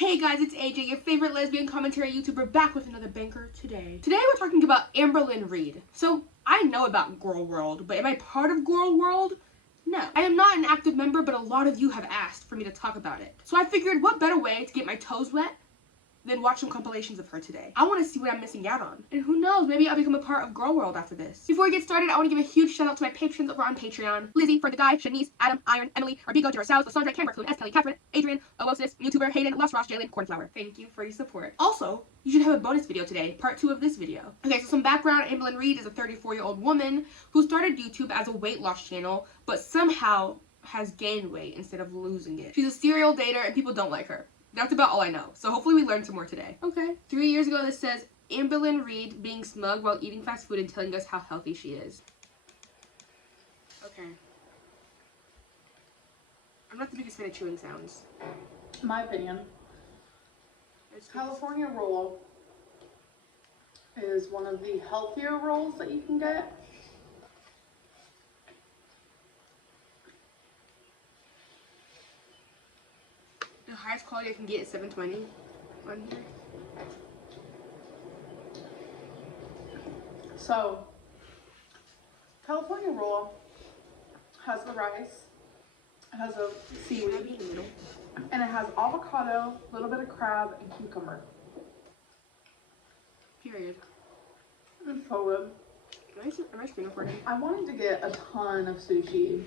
Hey guys, it's AJ, your favorite lesbian commentary YouTuber, back with another banker today. Today we're talking about Amberlynn Reid. So, I know about Girl World, but am I part of Girl World? No. I am not an active member, but a lot of you have asked for me to talk about it. So I figured, what better way to get my toes wet than watch some compilations of her today. I want to see what I'm missing out on. And who knows, maybe I'll become a part of Girl World after this. Before we get started, I want to give a huge shout out to my patrons over on Patreon. Lizzie, For the Guy, Shanice, Adam, Iron, Emily, Arbigo, Duracell, Lysandra, Cameron, Clune, S. Kelly, Catherine, Adrian, Owosis, YouTuber, Hayden, Lost Ross, Jalen, Cornflower. Thank you for your support. Also, you should have a bonus video today, part 2 of this video. Okay, so some background, Amberlynn Reid is a 34-year-old woman who started YouTube as a weight loss channel, but somehow has gained weight instead of losing it. She's a serial dater and people don't like her. That's about all I know, so hopefully we learn some more today. Okay. 3 years ago, this says, Amberlynn Reid being smug while eating fast food and telling us how healthy she is. Okay. I'm not the biggest fan of chewing sounds. In my opinion, California roll is one of the healthier rolls that you can get. The highest quality I can get is 720 on here. So, California roll has the rice, it has a seaweed, and it has avocado, a little bit of crab, and cucumber. Period. It's so good. Am I screen recording? I wanted to get a ton of sushi.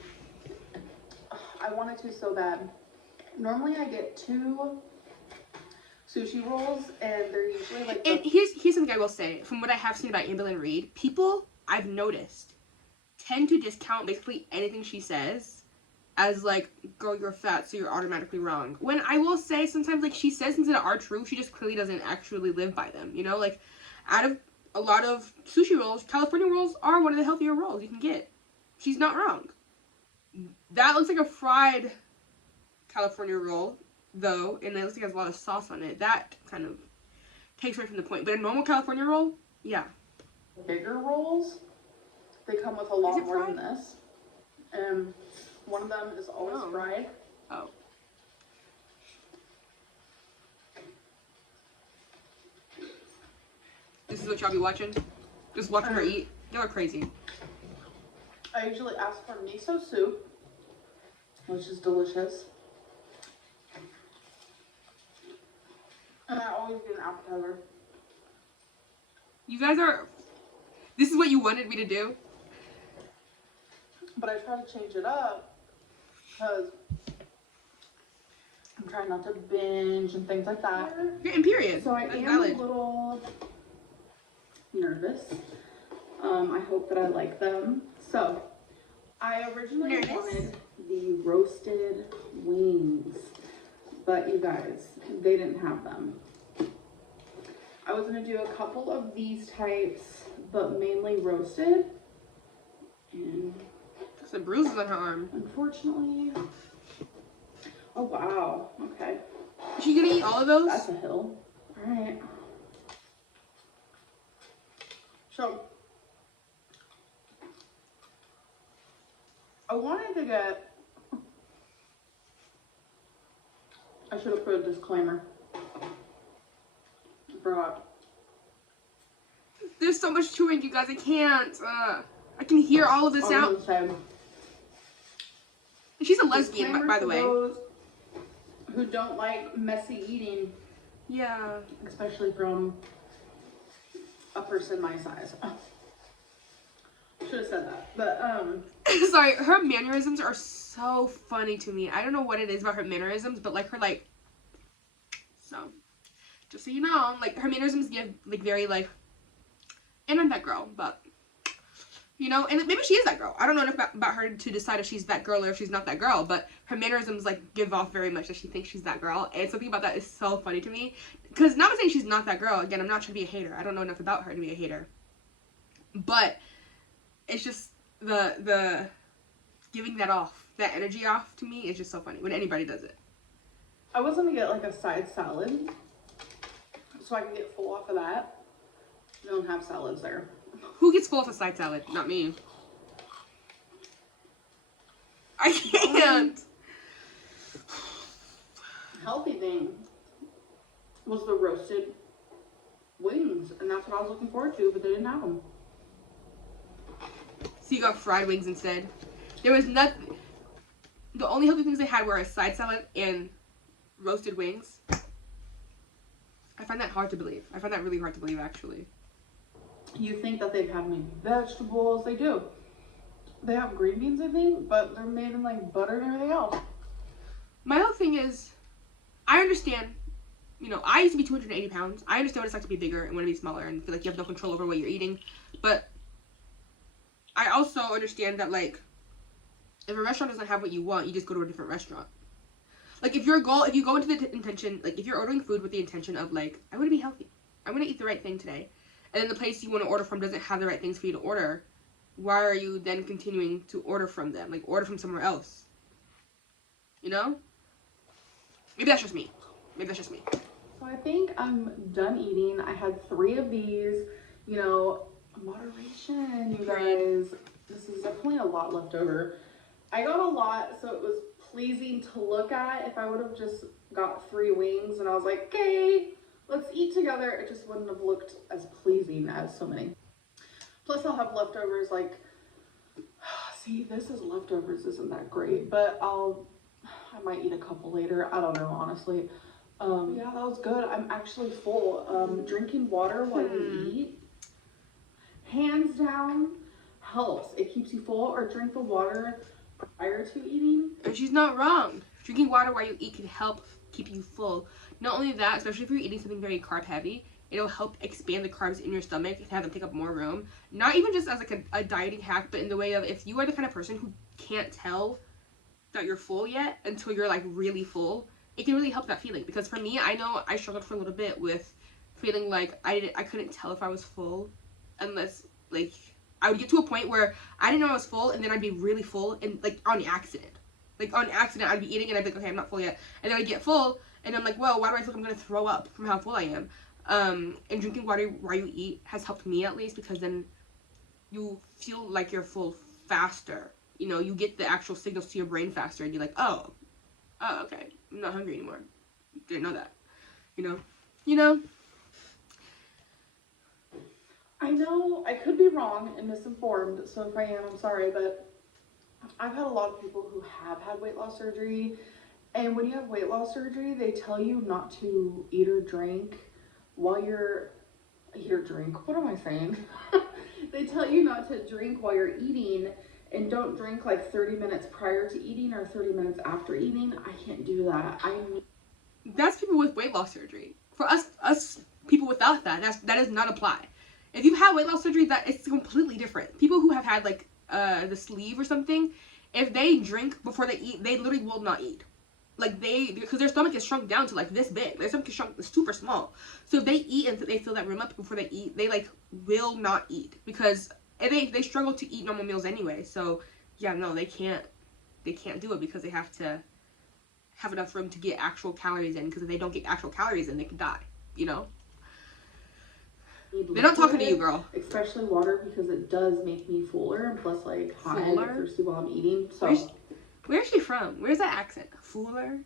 I wanted to so bad. Normally I get 2 sushi rolls and they're usually like And here's something I will say. From what I have seen about Amberlynn Reid, people, I've noticed, tend to discount basically anything she says as like, girl, you're fat, so you're automatically wrong. When I will say sometimes, like, she says things that are true, she just clearly doesn't actually live by them, you know? Like, out of a lot of sushi rolls, California rolls are one of the healthier rolls you can get. She's not wrong. That looks like a fried California roll, though, and it looks like it has a lot of sauce on it. That kind of takes away from the point. But a normal California roll, yeah. Bigger rolls, they come with a lot more than this. And one of them is always fried. Oh. This is what y'all be watching? Just watching her eat? Y'all are crazy. I usually ask for miso soup, which is delicious. And I always get an appetizer. You guys are... This is what you wanted me to do? But I try to change it up because I'm trying not to binge and things like that. Yeah, and period. So I am a little nervous. I hope that I like them. So I originally wanted the roasted wings, but you guys, they didn't have them. I was gonna do a couple of these types, but mainly roasted. And some bruises on her arm. Unfortunately. Oh wow. Okay. Is she gonna eat all of those? That's a hill. All right. So I wanted to get. I should have put a disclaimer. I forgot. There's so much chewing, you guys. I can't. I can hear all of this out. She's a lesbian, by the way. Those who don't like messy eating. Yeah. Especially from a person my size. Should have said that. But, sorry, her mannerisms are so funny to me. I don't know what it is about her mannerisms, but like her, like, so, just so you know, like, her mannerisms give, like, very, like, and I'm that girl, but, you know, and maybe she is that girl. I don't know enough about her to decide if she's that girl or if she's not that girl, but her mannerisms, like, give off very much that she thinks she's that girl, and something about that is so funny to me, because not saying she's not that girl, again, I'm not trying to be a hater. I don't know enough about her to be a hater, but it's just the giving that off, that energy off to me is just so funny when anybody does it. I was gonna get like a side salad so I can get full off of that. We don't have salads there. Who gets full off a side salad? Not me. I can't. Healthy thing. was the roasted wings, and that's what I was looking forward to, but they didn't have them. So you got fried wings instead. There was nothing. The only healthy things they had were a side salad and roasted wings. I find that hard to believe. I find that really hard to believe, actually. You think that they've had maybe vegetables? They do. They have green beans, I think, but they're made in like butter and everything else. My whole thing is, I understand. You know, I used to be 280 pounds. I understand what it's like to be bigger and want to be smaller and feel like you have no control over what you're eating. But I also understand that, like, if a restaurant doesn't have what you want, you just go to a different restaurant. Like, if you go into the intention, like, if you're ordering food with the intention of, like, I want to be healthy, I want to eat the right thing today, and then the place you want to order from doesn't have the right things for you to order, why are you then continuing to order from them? Like, order from somewhere else. You know? Maybe that's just me. So I think I'm done eating. I had 3 of these. You know, moderation, you guys. This is definitely a lot left over. I got a lot, so it was pleasing to look at. If I would have just got 3 wings and I was like, okay, let's eat together, it just wouldn't have looked as pleasing as so many. Plus I'll have leftovers, like, see, this is leftovers, isn't that great, but I might eat a couple later. I don't know, honestly. Yeah, that was good. I'm actually full. Drinking water while you eat, hands down, helps. It keeps you full. Or drink the water prior to eating. And she's not wrong. Drinking water while you eat can help keep you full. Not only that, especially if you're eating something very carb heavy, it'll help expand the carbs in your stomach and have them take up more room. Not even just as like a dieting hack, but in the way of if you are the kind of person who can't tell that you're full yet until you're like really full, it can really help that feeling. Because for me, I know I struggled for a little bit with feeling like I couldn't tell if I was full unless, like, I would get to a point where I didn't know I was full, and then I'd be really full, and like on accident. Like on accident, I'd be eating and I'd be like, okay, I'm not full yet. And then I'd get full, and I'm like, whoa, why do I feel like I'm gonna throw up from how full I am? And drinking water while you eat has helped me, at least, because then you feel like you're full faster. You know, you get the actual signals to your brain faster, and you're like, oh, okay, I'm not hungry anymore. Didn't know that. You know? I know I could be wrong and misinformed, so if I am, I'm sorry, but I've had a lot of people who have had weight loss surgery, and when you have weight loss surgery, they tell you not to eat or drink while you're, what am I saying? They tell you not to drink while you're eating, and don't drink like 30 minutes prior to eating or 30 minutes after eating. I can't do that. That's people with weight loss surgery. For us people without that does not apply. If you've had weight loss surgery, that it's completely different. People who have had like the sleeve or something, if they drink before they eat, they literally will not eat. Like because their stomach is shrunk down to like this big. Their stomach is shrunk super small. So if they eat and they fill that room up before they eat, they like will not eat because they struggle to eat normal meals anyway. So yeah, no, they can't do it because they have to have enough room to get actual calories in, because if they don't get actual calories in, they can die, you know? They're not talking to you, girl. Especially water, because it does make me fuller, and plus like hot and thirsty while I'm eating. So where's she from? Where's that accent? Fuller?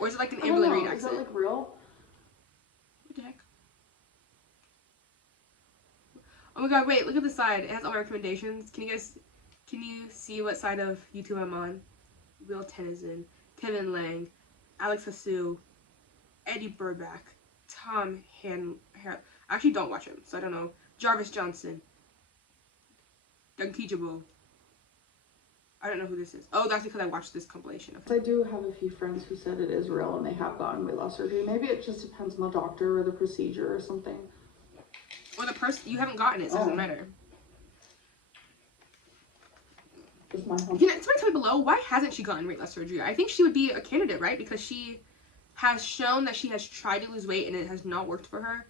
Or is it like an Amberlynn Reid accent? Is that like real? What the heck? Oh my god, wait, look at the side. It has all my recommendations. Can you see what side of YouTube I'm on? Will Tennyson, Kevin Lang, Alex Hasu, Eddie Burback, Tom I actually don't watch him, so I don't know. Jarvis Johnson, Dunkijabo. I don't know who this is. Oh, that's because I watched this compilation. I do have a few friends who said it is real and they have gotten weight loss surgery. Maybe it just depends on the doctor or the procedure or something. Or the person, you haven't gotten it, so it doesn't matter. Can somebody tell me below, why hasn't she gotten weight loss surgery? I think she would be a candidate, right? Because she has shown that she has tried to lose weight and it has not worked for her.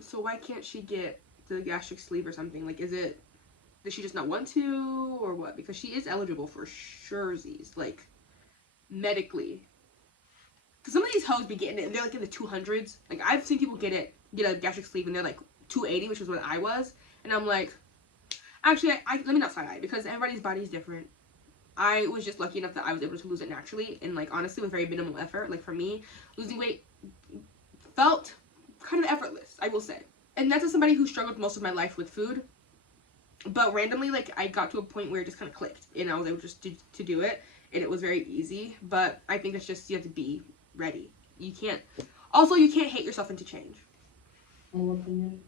So why can't she get the gastric sleeve or something? Like, does she just not want to, or what? Because she is eligible for surezies, like, medically. Because some of these hoes be getting it, and they're like in the 200s. Like, I've seen people get a gastric sleeve, and they're like 280, which is what I was. And I'm like, actually, let me not side eye, because everybody's body is different. I was just lucky enough that I was able to lose it naturally and like honestly with very minimal effort. Like for me, losing weight felt kind of effortless, I will say. And that's as somebody who struggled most of my life with food. But randomly, like, I got to a point where it just kind of clicked and I was able just to do it, and it was very easy. But I think it's just, you have to be ready. You can't hate yourself into change. Opinion.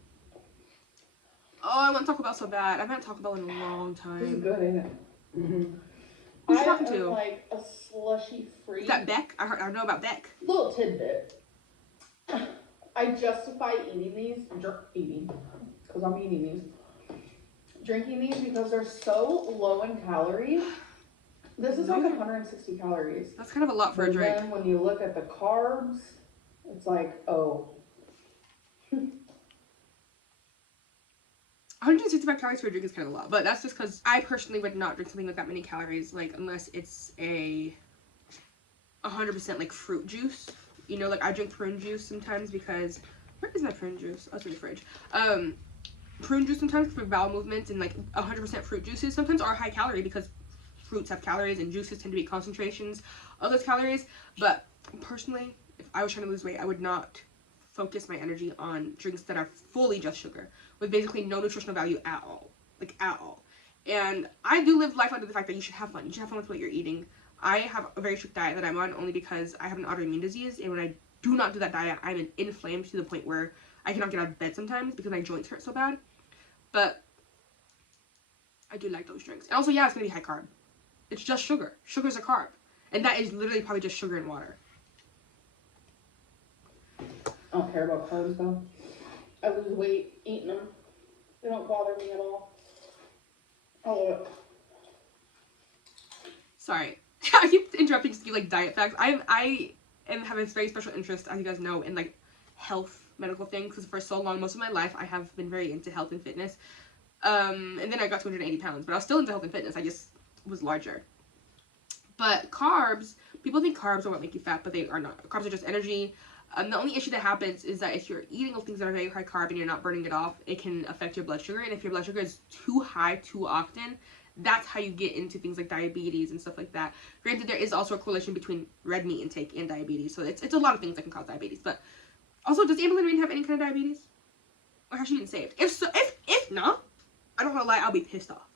Oh, I want Taco Bell so bad. I haven't had Taco Bell in a long time. This is good, ain't it? Mm-hmm. Who's talking to? Like a slushy free. Is that Beck? I know about Beck. Little tidbit. I justify eating these, because I'm eating these. Drinking these because they're so low in calories. This is like 160 calories. That's kind of a lot for a drink. Then when you look at the carbs, it's like, oh. 165 calories for a drink is kind of a lot, but that's just because I personally would not drink something with that many calories, like, unless it's a 100% like fruit juice. You know, like, I drink prune juice sometimes because, where is my prune juice? Oh, it's in the fridge. Prune juice sometimes for bowel movements, and like 100% fruit juices sometimes are high calorie because fruits have calories and juices tend to be concentrations of those calories. But personally, if I was trying to lose weight, I would not focus my energy on drinks that are fully just sugar with basically no nutritional value at all, like at all. And I do live life under the fact that you should have fun. You should have fun with what you're eating. I have a very strict diet that I'm on only because I have an autoimmune disease, and when I do not do that diet, I'm inflamed to the point where I cannot get out of bed sometimes because my joints hurt so bad. But I do like those drinks. And also, yeah, it's gonna be high carb. It's just sugar. Sugar's a carb. And that is literally probably just sugar and water. I don't care about carbs though. I lose weight eating them. They don't bother me at all. I love it. Sorry. I keep interrupting to give like diet facts. I have a very special interest, as you guys know, in like health medical things, because for so long, most of my life, I have been very into health and fitness. And then I got 280 pounds, but I was still into health and fitness. I just was larger. But carbs, people think carbs are what make you fat, but they are not. Carbs are just energy. The only issue that happens is that if you're eating things that are very high carb and you're not burning it off, it can affect your blood sugar. And if your blood sugar is too high too often, that's how you get into things like diabetes and stuff like that. Granted, there is also a correlation between red meat intake and diabetes, so it's a lot of things that can cause diabetes. But also, does Amberlynn Reid have any kind of diabetes? Or has she been saved? If so, if not, I don't want to lie, I'll be pissed off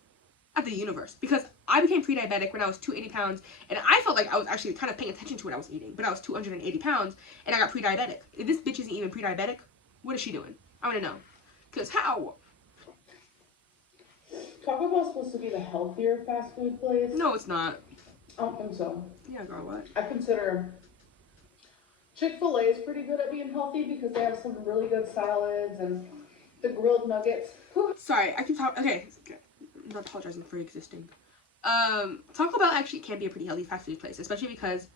at the universe, because I became pre-diabetic when I was 280 pounds, and I felt like I was actually kind of paying attention to what I was eating, but I was 280 pounds, and I got pre-diabetic. If this bitch isn't even pre-diabetic, what is she doing? I want to know. Because how? Taco Bell's supposed to be the healthier fast food place. No, it's not. I don't think so. Yeah, girl, what? I consider Chick-fil-A is pretty good at being healthy because they have some really good salads and the grilled nuggets. Sorry, I keep talking. Okay, I'm not apologizing for existing. Taco Bell actually can be a pretty healthy fast food place, especially because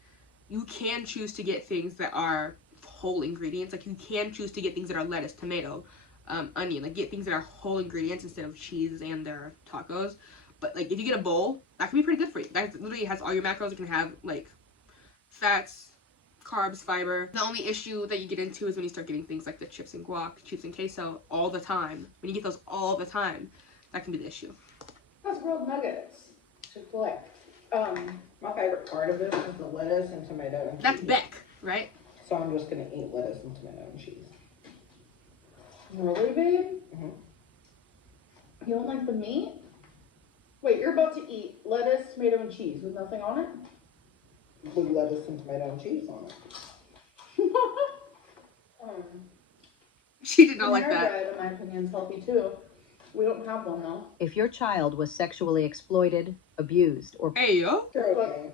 you can choose to get things that are whole ingredients. Like, you can choose to get things that are lettuce, tomato, onion. Like, get things that are whole ingredients instead of cheese and their tacos. But, like, if you get a bowl, that can be pretty good for you. That literally has all your macros. You can have, like, fats, carbs, fiber. The only issue that you get into is when you start getting things like the chips and guac, chips and queso all the time. When you get those all the time, that can be the issue. That's grilled nuggets. Chick-fil-A. My favorite part of it is the lettuce and tomato and cheese. That's Beck, right? So I'm just gonna eat lettuce and tomato and cheese. Really, babe? Mm-hmm. You don't like the meat? Wait, you're about to eat lettuce, tomato, and cheese with nothing on it? With lettuce and tomato and cheese on it. She did not like that. Bread, in my opinion, is healthy too. We don't have one though. If your child was sexually exploited, abused, or Hey, yo. They're okay.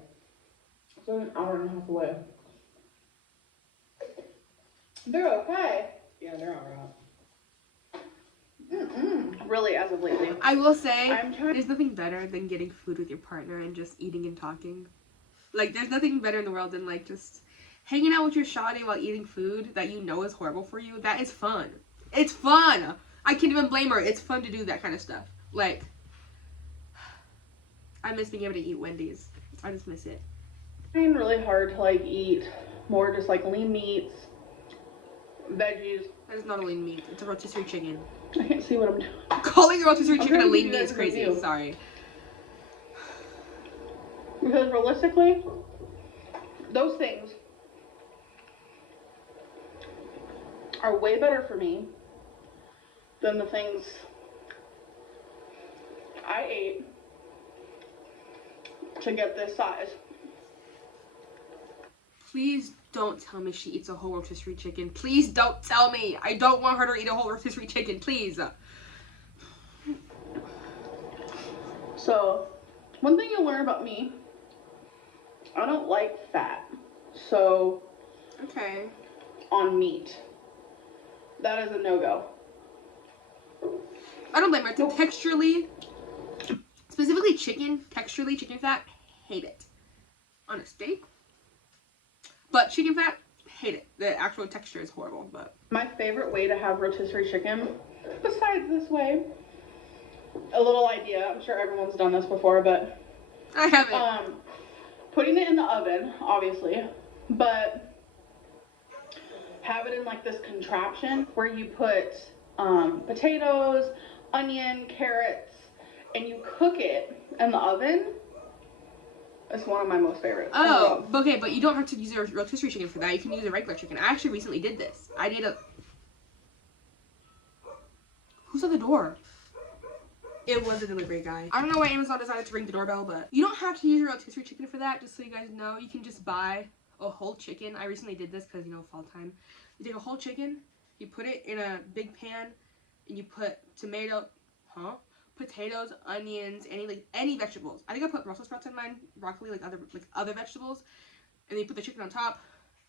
It's an hour and a half away. They're okay. Yeah, they're alright. Really, as of lately. I will say, there's nothing better than getting food with your partner and just eating and talking. Like, there's nothing better in the world than, like, just hanging out with your shawty while eating food that you know is horrible for you. That is fun. It's fun. I can't even blame her. It's fun to do that kind of stuff. Like, I miss being able to eat Wendy's. I just miss it. It's been really hard to, like, eat more just, like, lean meats, veggies. That is not a lean meat. It's a rotisserie chicken. I can't see what I'm doing. Calling a rotisserie chicken a lean meat that is crazy. review. Sorry. Because realistically, those things are way better for me than the things I ate to get this size. Please don't tell me she eats a whole rotisserie chicken. Please don't tell me. I don't want her to eat a whole rotisserie chicken, please. So, one thing you'll learn about me, I don't like fat. So, Okay. on meat, that is a no-go. I don't blame her. Texturally, specifically chicken, texturally, chicken fat, hate it. On a steak. But chicken fat, hate it. The actual texture is horrible, but. My favorite way to have rotisserie chicken, besides this way, a little idea, I'm sure everyone's done this before, but I haven't. putting it in the oven, obviously, but have it in like this contraption where you put potatoes, onion, carrots, and you cook it in the oven. It's one of my most favorites. Oh, okay, but you don't have to use a rotisserie chicken for that. You can use a regular chicken. I actually recently did this. I did a... Who's at the door? It was a delivery guy. I don't know why Amazon decided to ring the doorbell, but you don't have to use a rotisserie chicken for that, just so you guys know. You can just buy a whole chicken. I recently did this because, you know, fall time. You take a whole chicken, you put it in a big pan, and you put potatoes, onions, any vegetables. I think I put Brussels sprouts in mine, broccoli, like other vegetables, and then you put the chicken on top,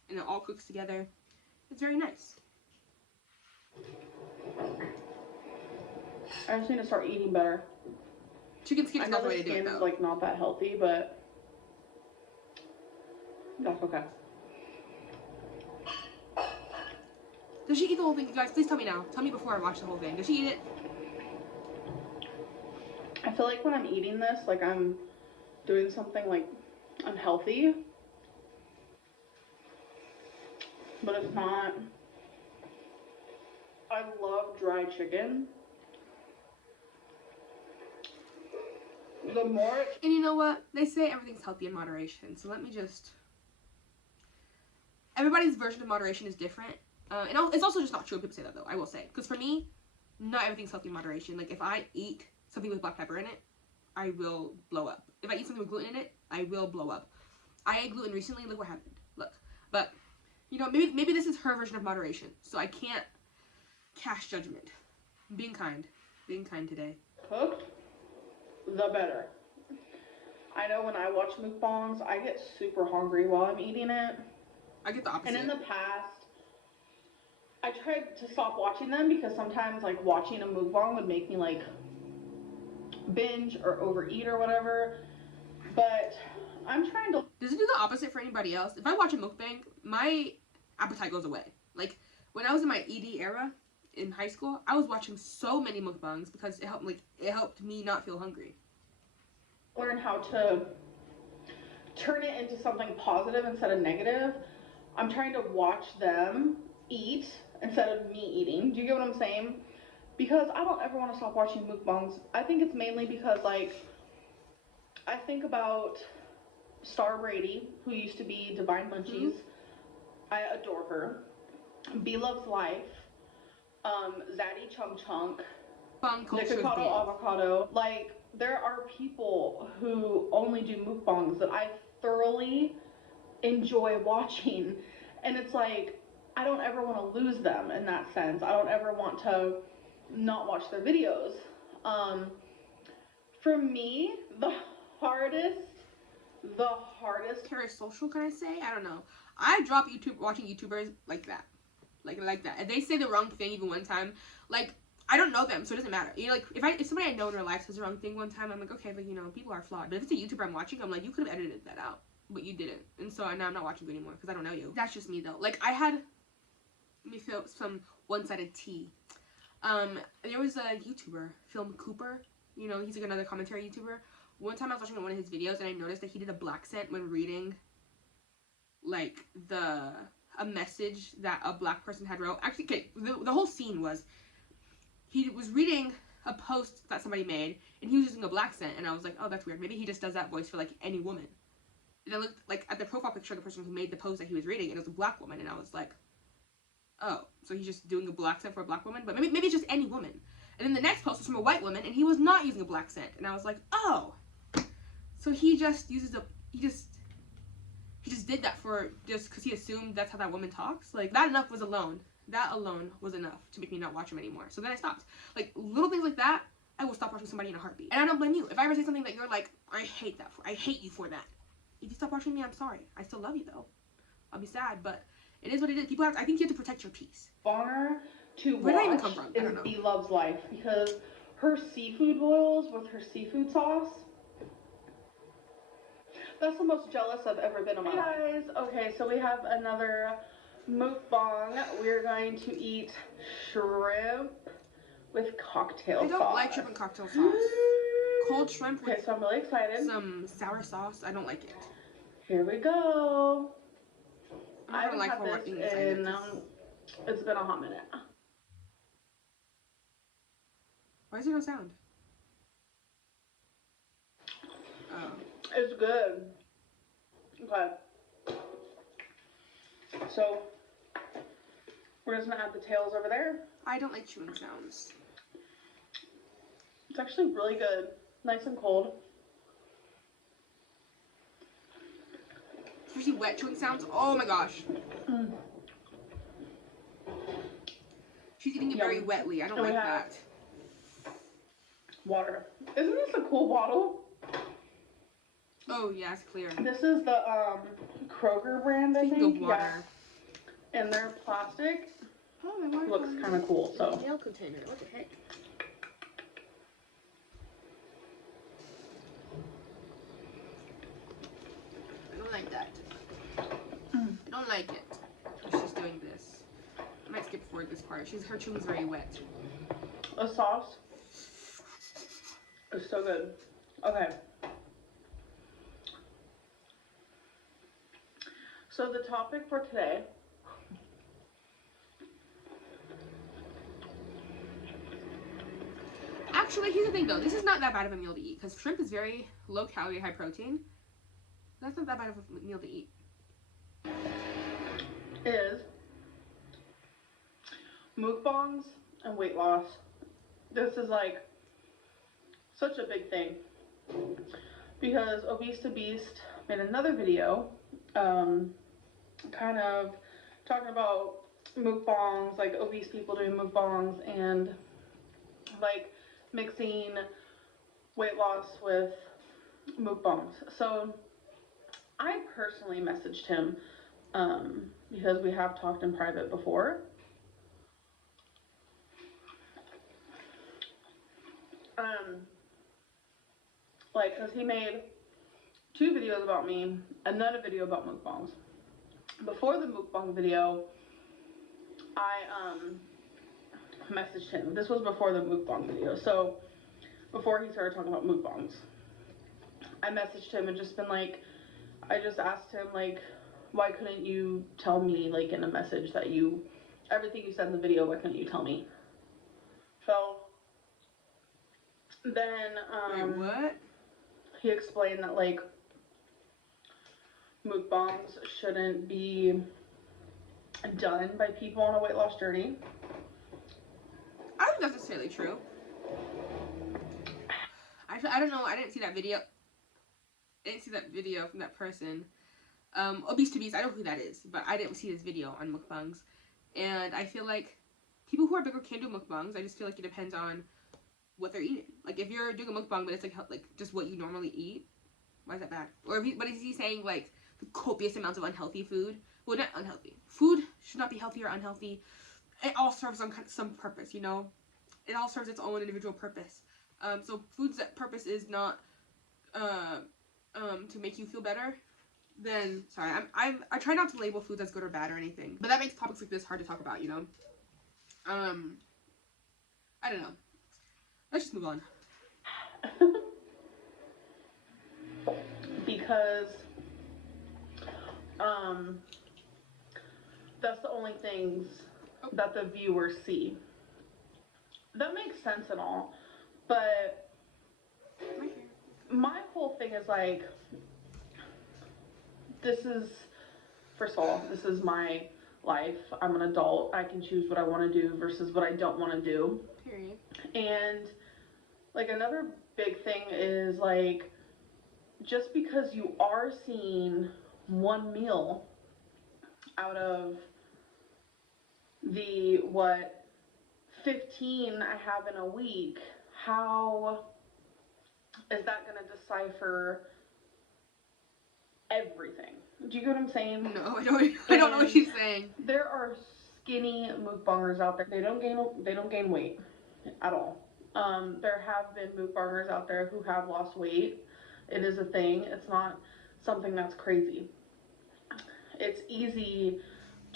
and it all cooks together. It's very nice. I just need to start eating better. Chicken skin is not the way to do it, skin's though. like not that healthy, but that's okay. Does she eat the whole thing? You guys, please tell me now. Tell me before I watch the whole thing. Does she eat it? I feel like when I'm eating this, like I'm doing something like unhealthy, but it's not. I love dry chicken. The more And you know what? They say everything's healthy in moderation. So let me just... Everybody's version of moderation is different. And it's also just not true when people say that, though. I will say. Because for me, not everything's healthy in moderation. Like, if I eat something with black pepper in it, I will blow up. If I eat something with gluten in it, I will blow up. I ate gluten recently. Look what happened. Look. But, you know, maybe this is her version of moderation. So I can't cast judgment. I'm being kind. Being kind today. cooked, the better. I know when I watch mukbangs, I get super hungry while I'm eating it. I get the opposite. And in the past, I tried to stop watching them because sometimes like watching a mukbang would make me like binge or overeat or whatever. But I'm trying to... Does it do the opposite for anybody else? If I watch a mukbang, my appetite goes away. Like, when I was in my ED era in high school, I was watching so many mukbangs because it helped me not feel hungry. learn how to turn it into something positive instead of negative. I'm trying to watch them eat instead of me eating. Do you get what I'm saying? Because I don't ever want to stop watching mukbangs. I think it's mainly because, like, I think about Star Brady, who used to be Divine Munchies. I adore her. B Loves Life. Zaddy Chum Chunk. Mukbang culture is dead. Nikocado Avocado. Like, there are people who only do mukbangs that I thoroughly enjoy watching. And it's like, I don't ever want to lose them in that sense. I don't ever want to not watch their videos. For me, the hardest parasocial, can I say? I don't know. I drop watching YouTubers like that. Like that. If they say the wrong thing even one time, like, I don't know them, so it doesn't matter. You know, like, if somebody I know in real life says the wrong thing one time, I'm like, okay, but, you know, people are flawed. But if it's a YouTuber I'm watching, I'm like, you could have edited that out, but you didn't. And so now I'm not watching you anymore, because I don't know you. That's just me, though. Like, let me feel some one-sided tea. There was a YouTuber, Film Cooper. You know, he's like another commentary YouTuber. One time I was watching one of his videos, and I noticed that he did a black scent when reading, like, a message that a black person had wrote. Actually, okay, the whole scene was, he was reading a post that somebody made, and he was using a black scent, and I was like, oh, that's weird. Maybe he just does that voice for, like, any woman. And I looked like at the profile picture of the person who made the post that he was reading, and it was a black woman, and I was like, oh, so he's just doing a black scent for a black woman? But maybe it's just any woman. And then the next post was from a white woman, and he was not using a black scent. And I was like, oh, so he just uses he just did that just because he assumed that's how that woman talks. Like, that alone was enough to make me not watch him anymore. So then I stopped. Like, little things like that, I will stop watching somebody in a heartbeat. And I don't blame you. If I ever say something that you're like, I hate you for that. If you stop watching me, I'm sorry. I still love you though. I'll be sad, but it is what it is. I think you have to protect your peace. Bonner to Where did that even watch come from? I don't know. is B Loves Life, because her seafood boils with her seafood sauce. That's the most jealous I've ever been in my life. Hey guys, okay, so we have another mukbang. We're going to eat shrimp with cocktail sauce. I don't like shrimp and cocktail sauce. Cold shrimp with so I'm really excited. some sour sauce. I don't like it. Here we go. I don't like had this in, it's been a hot minute. Why is there no sound? Oh. It's good. Okay. So, we're just gonna add the tails over there. I don't like chewing sounds. It's actually really good. Nice and cold. Especially wet chewing sounds. Oh my gosh. Mm. She's eating it very wetly. I don't like that. Water. Isn't this a cool bottle? Oh yeah, it's clear. This is the Kroger brand, I think. Speaking of water. Yeah. And their plastic Oh, my water looks kind of cool. So. Nail container. What the heck? I don't like that. I don't like it. She's doing this. I might skip forward this part. Her chewing's very wet. The sauce is so good. Okay. So the topic for today Actually, here's the thing though. This is not that bad of a meal to eat because shrimp is very low calorie, high protein. That's not that bad of a meal to eat. is mukbangs and weight loss. This is like such a big thing because Obese to Beast made another video kind of talking about mukbangs, like obese people doing mukbangs and like mixing weight loss with mukbangs. So I personally messaged him because we have talked in private before. Like, cause he made 2 videos about me and then a video about mukbangs. Before the mukbang video, I messaged him. This was before the mukbang video, so before he started talking about mukbangs, I messaged him and just been like, I just asked him like, why couldn't you tell me like in a message that everything you said in the video, why couldn't you tell me? So then Wait, what? he explained that like mukbangs shouldn't be done by people on a weight loss journey. I don't think that's necessarily true. I don't know. I didn't see that video. I didn't see that video from that person. Obese to Beast, I know who that is, but I didn't see this video on mukbangs. And I feel like people who are bigger can do mukbangs. I just feel like it depends on what they're eating. Like if you're doing a mukbang, but it's like just what you normally eat, why is that bad? Or but is he saying like copious amounts of unhealthy food? Well, not unhealthy. Food should not be healthy or unhealthy. It all serves some purpose, you know? It all serves its own individual purpose. So food's purpose is not to make you feel better, then sorry, I try not to label foods as good or bad or anything. But that makes topics like this hard to talk about, you know? I don't know. Let's just move on. Because that's the only things that the viewers see. That makes sense and all, but my whole thing is like, this is, first of all, this is my life. I'm an adult. I can choose what I want to do versus what I don't want to do. Period. And like another big thing is like, just because you are seeing one meal out of the 15 I have in a week, how is that going to decipher everything? Do you get what I'm saying? No, I don't know what she's saying. There are skinny mukbangers out there. They don't gain weight at all. There have been mukbangers out there who have lost weight. It is a thing. It's not something that's crazy. It's easy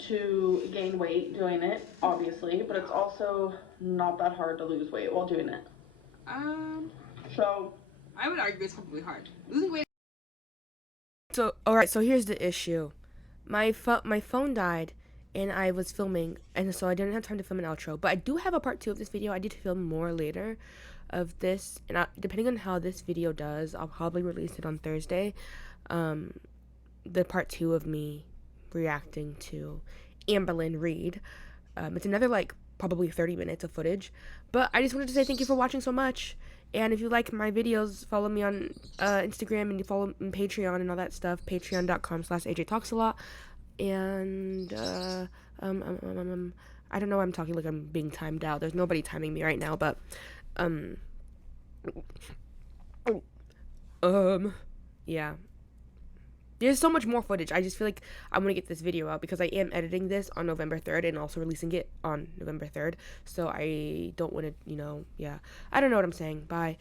to gain weight doing it, obviously, but it's also not that hard to lose weight while doing it. So I would argue it's probably hard. Losing weight. So, alright, so here's the issue. My phone died, and I was filming, and so I didn't have time to film an outro. But I do have a part 2 of this video. I did film more later of this, and depending on how this video does, I'll probably release it on Thursday. The part 2 of me reacting to Amberlynn Reid. It's another, like, probably 30 minutes of footage. But I just wanted to say thank you for watching so much. And if you like my videos, follow me on Instagram, and you follow me on Patreon and all that stuff. Patreon.com/AJTalksAlot. And I don't know why I'm talking like I'm being timed out. There's nobody timing me right now, but yeah. There's so much more footage. I just feel like I want to get this video out because I am editing this on November 3rd and also releasing it on November 3rd. So I don't want to, yeah. I don't know what I'm saying. Bye.